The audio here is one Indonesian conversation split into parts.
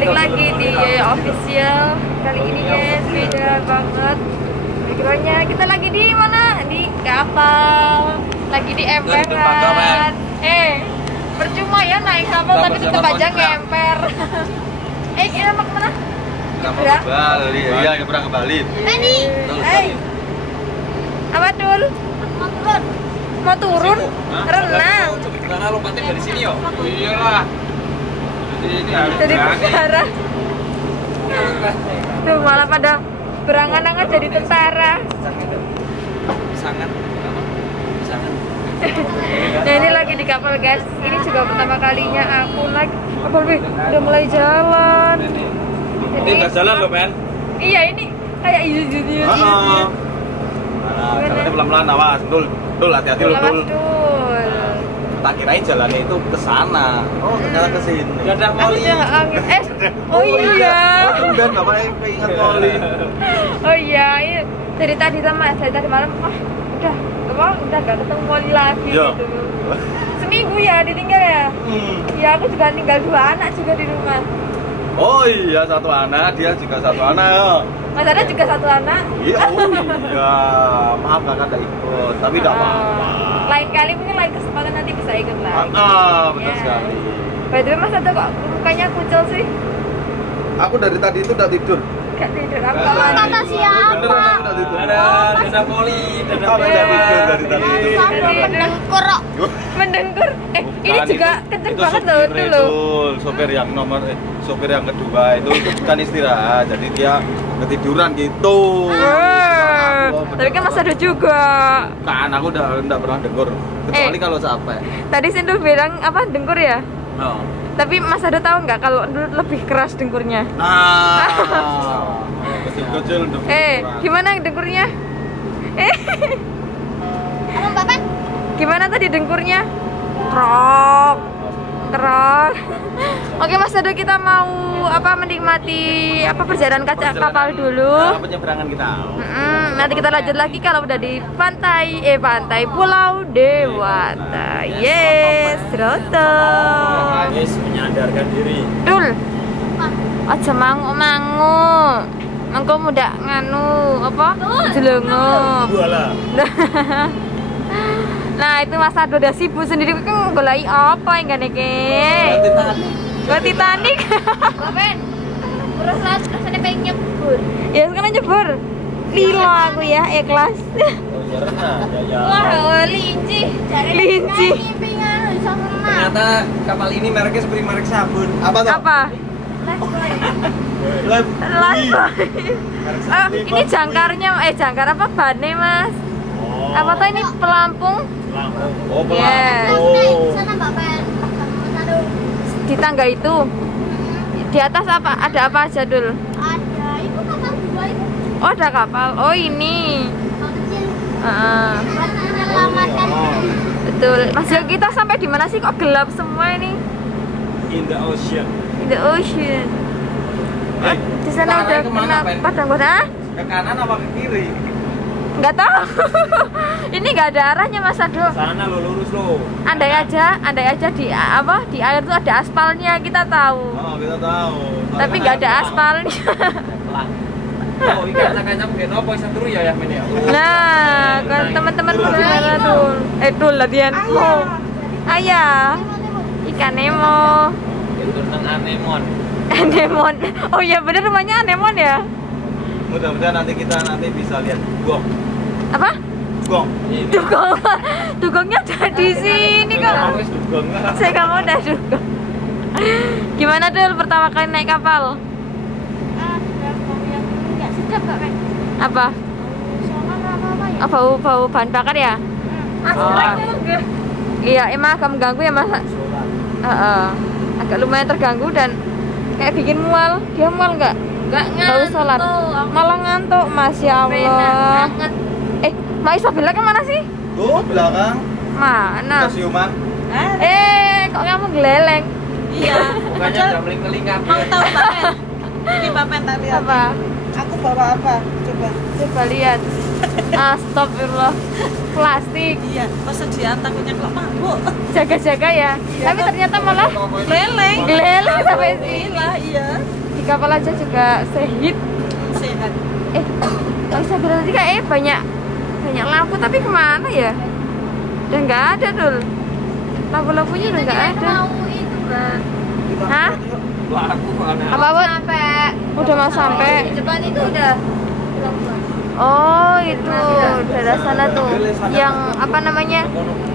balik lagi di official. Kali ini guys beda banget backgroundnya. Kita lagi di mana? Di kapal, lagi di emperan. Percuma ya naik kapal tapi tetap aja ngemper. Kita mau kemana? Nyebrang ke Bali. Iya, nyebrang ke Bali. Apa dul? Mau turun? Renang. Karena lompatnya dari sini yo. Iyalah. Jadi tentara. Tuh malah pada berangan-angan jadi tentara. Sangat. Nah ini lagi di kapal guys. Ini juga pertama kalinya aku lagi. Udah mulai jalan. Ini nggak jalan loh men. Iya ini kayak Jalannya pelan-pelan, awas, dul, hati-hati lo dul. Tak kirain jalannya itu ke sana. Oh, ternyata ke sini. Gak ada Molly. Angin. Oh iya. Udah ngapain keinget Molly. Oh iya, dari tadi malam udah gak ketemu Molly lagi gitu. Seminggu ya ditinggal ya. Ya aku juga tinggal 2 anak juga di rumah. Oh iya, 1 anak, dia juga 1 anak ya. Mas ada juga 1 anak. Iya, iya. Maaf kakak gak ikut, tapi gak apa-apa. Lain kali mungkin lain kesempatan nanti bisa ikut lah. Betul sekali. By the way Mas ada kok mukanya kucel sih. Aku dari tadi itu udah tidur. Gak tidur. Aku kata siapa? Beneran aku udah tidur. Dadah Molly, Aku udah tidur dari tadi. Mendengkur kok. Mendengkur. Ini juga kenceng banget loh itu loh. Sopir yang sopir yang kedua itu kan istirahat, jadi dia ketiduran gitu. Tapi kan Mas ada juga. Kan aku udah pernah dengkur, kecuali kalau capek. Tadi Sindu bilang apa dengkur ya? Oh. Tapi Mas ada tahu nggak kalau lebih keras dengkurnya? Kecil-kecil dengkur. Gimana dengkurnya? Emang Bapak? Gimana tadi dengkurnya? Krok. Oke Mas Ado, kita mau menikmati perjalanan kapal dulu. Penyeberangan kita. Nanti kita lanjut lagi kalau udah di pantai Pulau Dewata. Yes, Roto. Yes, menyadarkan diri. Dul. Aja mangu. Mengko muda nganu jelungup. Bualah. Nah itu Mas Ado udah sibuk sendiri kan golai apa yang gak neke? Titanic. Bapak, rasanya pengen nyebur. Ya sekarang nyebur. Lilo aku ya, ikhlas. Wah, linci. Linci. Ternyata kapal ini mereknya seperti merek sabun. Apa? Ini jangkar apa bannya Mas? Apa tuh ini pelampung? Oh, pelampung. Sana Bapak. Di tangga itu. Di atas apa? Ada apa aja dul? Ada, itu kapal 2 itu. Oh ada kapal. Oh ini. Menyelamatkan. Betul. Mas Yo, kita sampai di mana sih kok gelap semua ini? In the ocean. In the ocean. Di sana udah kena padang guna? Ke kanan apa ke kiri? Nggak tahu. Ini nggak ada arahnya Mas Ado. Sana lo lurus lo. Andai aja di air tuh ada aspalnya, kita tahu. Oh, kita tahu. Tapi nggak ada aspalnya. Oh, ini kaca-kaca mungkin apa bisa turu ya men ya. Nah, kan teman-teman gimana dul? Dul latihan. Ayah. Ikan Nemo. Itu tentang anemon. Anemon. Oh iya bener rumahnya Anemon ya. Mudah-mudahan nanti kita bisa lihat dugong. Apa? Dugong. Dugongnya ada di sini kok. Saya nggak mau ada dugong. Gimana dul pertama kali naik kapal? Enggak sedap Bapak. Apa? Apa ya? Bau bahan bakar ya? Iya, emang agak mengganggu ya Mas. Agak lumayan terganggu dan kayak bikin mual. Dia mual nggak? Nggak ngantuk. Bau sholat. Malah ngantuk, Masya Allah. Mbak Isabella kemana sih? Tuh belakang. Mana? Siuman. Kok kamu geleleng? Iya. Bukannya udah melingkar. Mau tahu Bapak? Ini Bapak tadi Apa? Aku bawa apa? Coba lihat. Astagfirullah. Plastik. Iya, persediaan takutnya kok mabuk. Jaga-jaga ya. Tapi ternyata malah Leleng. geleleng sama capek sih. Iya. Di kapal aja juga sehat. Sehat. Bisa berarti kayak banyak lampu tapi kemana ya? Udah nggak ada Dul. Lampu-lampunya udah nggak ada. Mau itu kan. Hah? Wah, aku aneh. Apa? Sampai. Udah mau sampai. Di depan itu udah. Oh itu daerah sana tuh, yang apa namanya,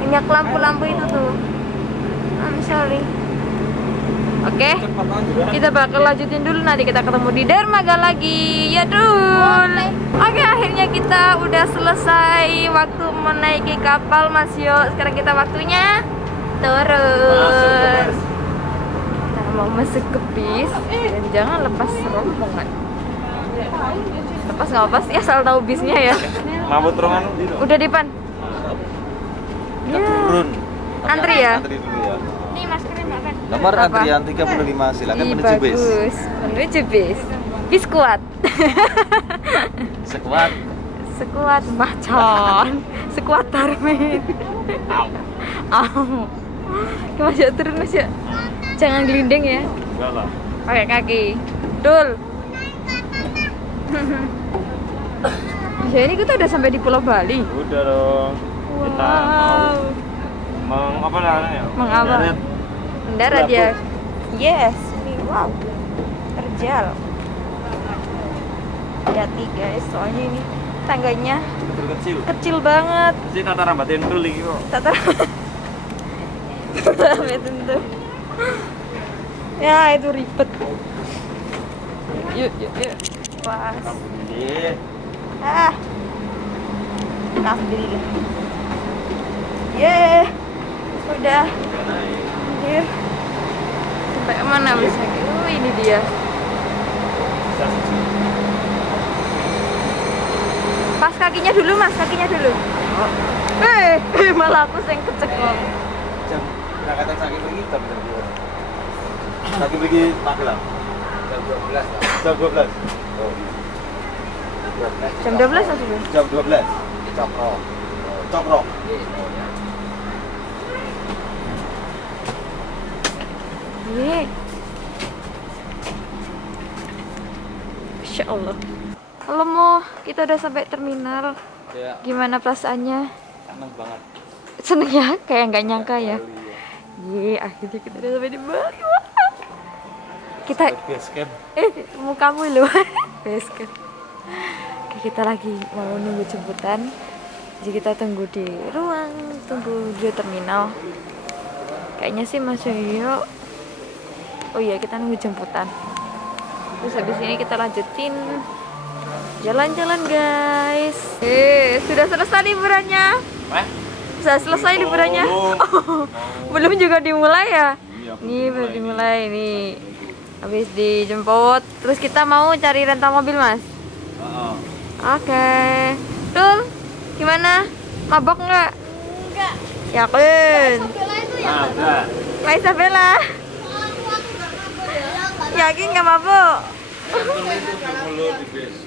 minyak lampu-lampu itu tuh. I'm sorry. Oke, kita bakal lanjutin dulu, nanti kita ketemu di dermaga lagi, ya Dul. Oke, akhirnya kita udah selesai waktu menaiki kapal Mas Yo. Sekarang kita waktunya turun. Kita mau masuk ke bis dan jangan lepas rombongan. Lepas nggak lepas ya, asal tahu bisnya ya. Mabut terongan Udah di depan. kita turun. Antri ya? Antri dulu ya. Nih maskerin Mbak Pen. Nomor Apa? antrian 35, silakan Ih, menuju bis. bagus. Menuju bis. Bis kuat. Sekuat. Sekuat macan. Sekuat Darmin. Au. Mas Yo turun Mas Yo. Jangan gelinding ya. Enggak lah. Pakai kaki. Dul. Mas Yo, ini kita udah sampai di Pulau Bali. Udah dong. Kita mau apa namanya? Mengapa? Mendarat ya. Yes. Wow. Terjal. Hati guys, soalnya ini tangganya Kecil. kecil banget. Si tata rambatin dulu iki kok. Tata tentu. Ya itu ribet. Yuk. Pas. Iya. Alhamdulillah. Yeay. Udah. Anjir. Sampai mana bisa? Ini dia. Pas kakinya dulu Mas, kakinya dulu. Malah aku yang kecekok. Jam berangkatan saking pergi jam berapa? Saking pergi Magelang. Jam 12 lah. Jam 12. Oh. Jam 12 atau belum? Jam 12. Cokrok. Ye. Masya Allah. Halo Mo, kita udah sampai terminal. Ya, Gimana perasaannya? seneng banget. Seneng ya? Kayak nggak nyangka ya. Ye, akhirnya kita udah sampai di Bali. Kita Base camp. mukamu lu. Base camp. Oke, kita lagi mau nunggu jemputan. Jadi kita tunggu di ruang tunggu di terminal. Kayaknya sih Mas Yo. Oh iya, kita nunggu jemputan. Terus habis ini kita lanjutin jalan-jalan guys. Sudah selesai liburannya? Sudah selesai liburannya? Belum juga dimulai ya? Iya, Nih belum dimulai nih. Habis dijemput, terus kita mau cari rental mobil Mas. Oke. Tuh, gimana? Mabok nggak? Enggak. Yakin? Bella itu ya. Ada. Laisa Bella. Yakin nggak mabuk? Tidur mulu di base.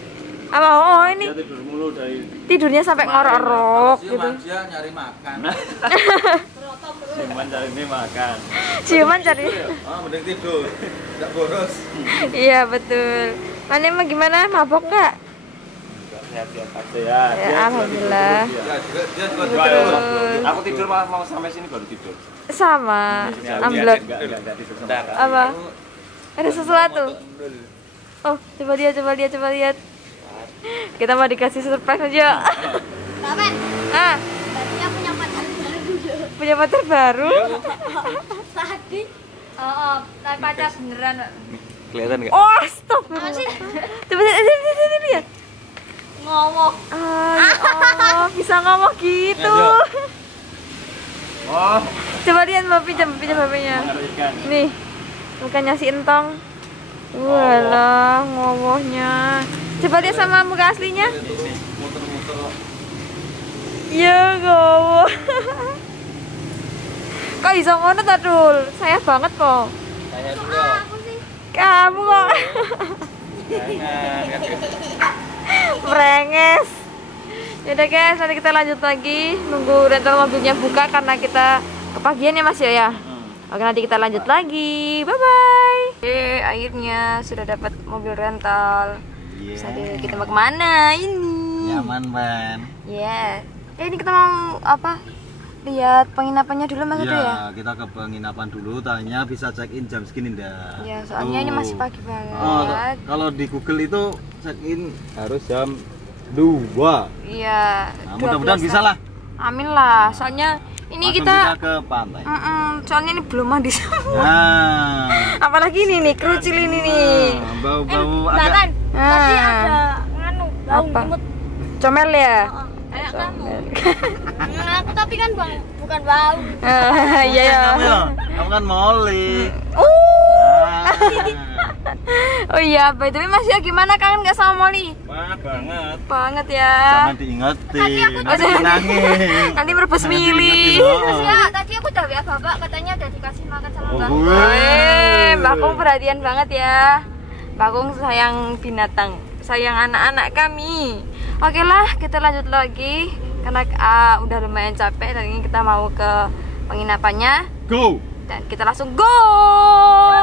Apa? Oh ini Dia tidur mulu dari tidurnya sampai ngorok-ngorok gitu. Dia nyari makan. Cuman cari ini makan. Ciuman cari. Mending tidur. Enggak boros. Iya betul. Mana emang gimana? Mabok nggak? Sehat-sehat aja ya. Ya, alhamdulillah. Dia juga Betul. Aku tidur malah mau sampai sini baru tidur. Sama. Amblek. Enggak tidur sebentar. Apa? Ada sesuatu? Oh, coba lihat. Kita mau dikasih surprise aja. Mbak Pen. Ah, Dia punya pacar baru. punya pacar baru? Tadi. Oh, tapi pacar beneran. Kelihatan enggak? Oh, stop. Coba lihat. Ngomong. Ya Allah, bisa ngomong gitu. Oh, Coba lihat Mbak, pinjam HP-nya. mengerikan. Nih, mukanya si Entong. Walah, ngomongnya. Coba lihat sama muka aslinya. Muter-muter. Iya, gowo. Kok iso ngono ta, Dul? Saya banget kok. Tanya dulu. Aku sih. Kamu kok. Jangan. Brenges. Yaudah guys, nanti kita lanjut lagi nunggu rental mobilnya buka karena kita kepagian ya Mas ya. Oke, nanti kita lanjut lagi. Bye bye. akhirnya sudah dapat mobil rental. Iya. Bisa deh, kita mau kemana ini? Nyaman, Ben. Iya. Ini kita mau apa? Lihat penginapannya dulu Mas Edo ya? Iya, kita ke penginapan dulu, tanya bisa check-in jam segini ndak? Ya, soalnya ini masih pagi banget. Oh, kalau di Google itu check-in harus jam 2. Iya. Nah, mudah-mudahan 12 bisa lah. Amin lah. Soalnya ini Langsung kita ke pantai. soalnya ini belum mandi semua. Nah, Apalagi ini nih, kerucil ini nih. bau-bau Mbak agak Pen, tadi ada nganu bau Apa? imut. Comel ya? Kayak kamu. Aku tapi kan bang, bukan bau. Iya ya. kamu kan Molly. Oh. Ah. Oh iya, by the way Mas ya gimana, kangen nggak sama Molly? Wah, banget. Banget ya. Jangan diingetin, nanti nangis. Nanti merebus Jangan mili. diingetin, oh. Ya, tadi aku udah WA Bapak katanya udah dikasih makan sama Oh, Mbak. gue. Mbak Kung perhatian banget ya. Mbak Kung sayang binatang, sayang anak-anak kami. Oke lah, kita lanjut lagi karena udah lumayan capek dan ini kita mau ke penginapannya Go. dan kita langsung go.